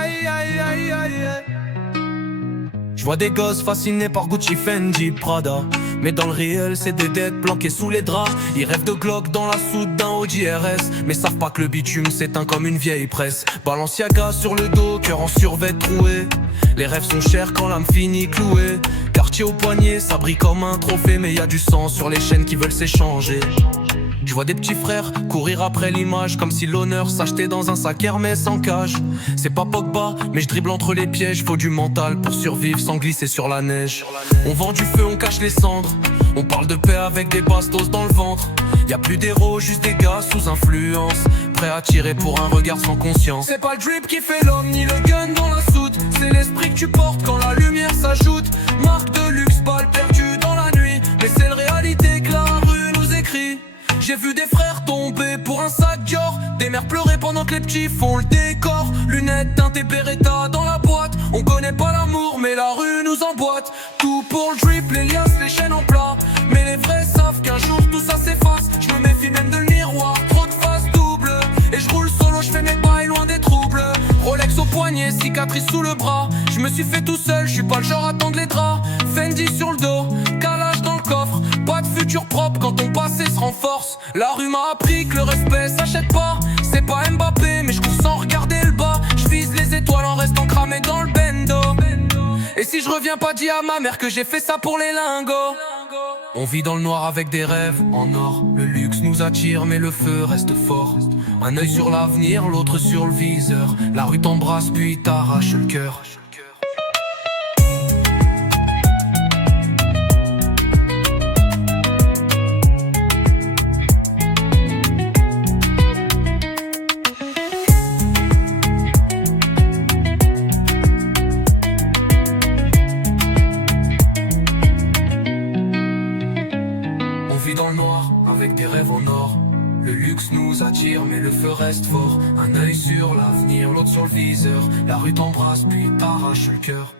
Aïe aïe aïe aïe. Je vois des gosses fascinés par Gucci, Fendi, Prada, mais dans le réel c'est des dettes planquées sous les draps. Ils rêvent de Glock dans la soute d'un Audi RS, mais savent pas que le bitume s'éteint comme une vieille presse. Balenciaga sur le dos, cœur en survêt troué. Les rêves sont chers quand l'âme finit clouée. Quartier au poignet, ça brille comme un trophée, mais y a du sang sur les chaînes qui veulent s'échanger. Je vois des petits frères courir après l'image, comme si l'honneur s'achetait dans un sac Hermès en cage. C'est pas Pogba, mais je dribble entre les pièges. Faut du mental pour survivre sans glisser sur la neige. On vend du feu, on cache les cendres. On parle de paix avec des bastos dans le ventre. Y a plus d'héros, juste des gars sous influence, prêts à tirer pour un regard sans conscience. C'est pas le drip qui fait l'homme, ni le gun dans la soute. C'est l'esprit que tu portes quand la lumière s'ajoute. Marque de luxe, balle perdue dans la nuit. Mais c'est la réalité que la rue nous écrit. J'ai vu des frères tomber pour un sac Dior, des mères pleurer pendant que les petits font le décor. Lunettes teintées Beretta dans la boîte. On connaît pas l'amour mais la rue nous emboîte. Tout pour le drip, les liasses, les chaînes en plat. Mais les vrais savent qu'un jour tout ça s'efface. Je me méfie même de le miroir, trop de faces doubles. Et je roule solo, je fais mes bails loin des troubles. Rolex au poignet, cicatrice sous le bras. Je me suis fait tout seul, je suis pas le genre à tendre les draps. Fendi sur le dos, calage dans le coffre. Pas de futur propre quand ton passé se renforce. La rue m'a appris que le respect s'achète pas. C'est pas Mbappé mais je cours sans regarder le bas. Je vise les étoiles en restant cramé dans le bendo. Et si je reviens pas, dis à ma mère que j'ai fait ça pour les lingots. On vit dans le noir avec des rêves en or. Le luxe nous attire mais le feu reste fort. Un œil sur l'avenir, l'autre sur le viseur. La rue t'embrasse puis t'arrache le cœur. Dans le noir, avec des rêves en or. Le luxe nous attire, mais le feu reste fort. Un œil sur l'avenir, l'autre sur le viseur. La rue t'embrasse, puis t'arrache le cœur.